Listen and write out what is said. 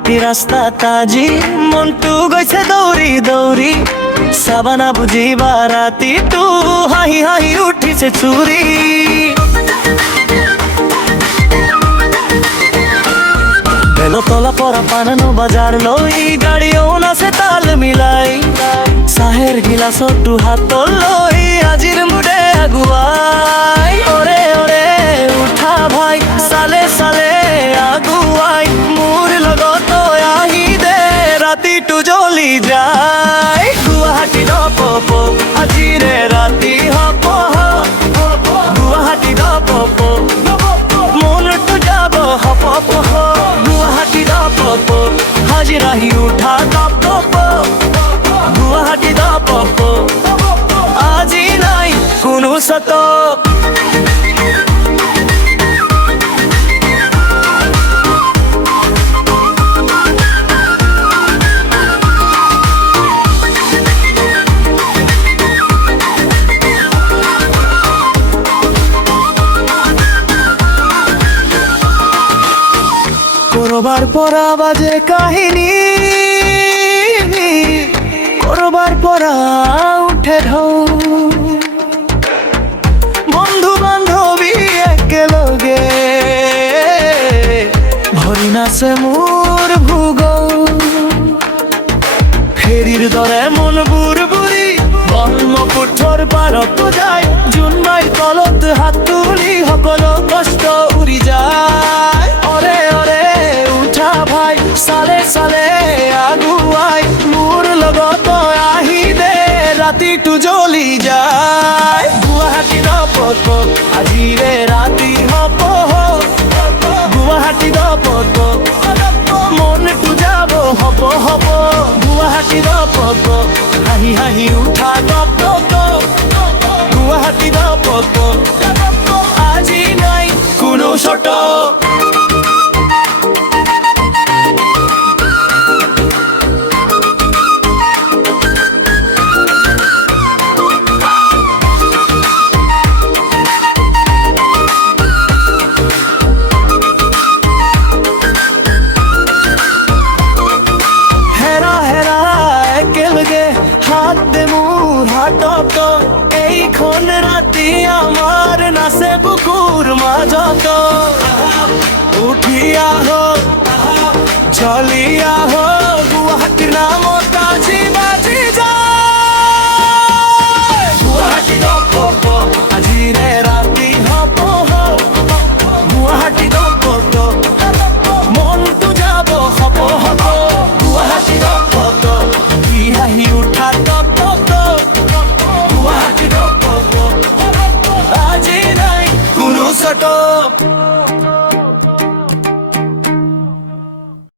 গুৱাহাটী ৰাস্তা তাজি মনটো গৈছে দৌৰি দৌৰি চাবানা বুজিবা ৰাতিটো হাঁহি হাঁহি উঠিছে চুৰি বেলতলা পৰা পানানো বজাৰ লৈ গাড়ীও নাছে তাল মিলাই চাহেৰ গিলাচটো হাতত লৈ আজিৰ মুডে আগুৱাই অৰে অৰে উঠা ভাই চালে চালে আগুৱাই মোৰ লগত আহি দে ৰাতিটো জ্বলি যায় গুৱাহাটী দপপ আজিৰে ৰাতি হপ গুৱাহাটী দপপ মনটো যাব হপ গুৱাহাটী দপপ হাজিৰা আহি উঠা দপপ গুৱাহাটী দপপ আজি নাই কোনো চতক করবার পরা বাজে কাহিনী করবার পরা উঠে ঢৌ বন্ধু বান্ধবী একেলগে ভৰি নাচে মোৰ ভূগোল ফেৰীৰ দৰে মন বুৰবুৰি ব্ৰহ্মপুত্ৰৰ পাৰত যায় জোনবাইৰ তলত হাত তুলি সকলো কষ্ট উৰি যায় অৰে অৰে উঠা ভাই চালে চালে আগুৱাই মোৰ লগত আহি দে ৰাতিটো জ্বলি যায় গুৱাহাটী দপপ আজিৰে ৰাতি হপ গুৱাহাটী দপপ মনটো যাব হপ হপ গুৱাহাটী দপপ হাঁহি হাঁহি উঠা দপপ গুৱাহাটী দপপ আজি নাই কোনো চটক হাত দে মোৰ হাতত এইখন ৰাতি আমাৰ নাচে বুকুৰ মাজত উঠি আহ জ্বলি আহ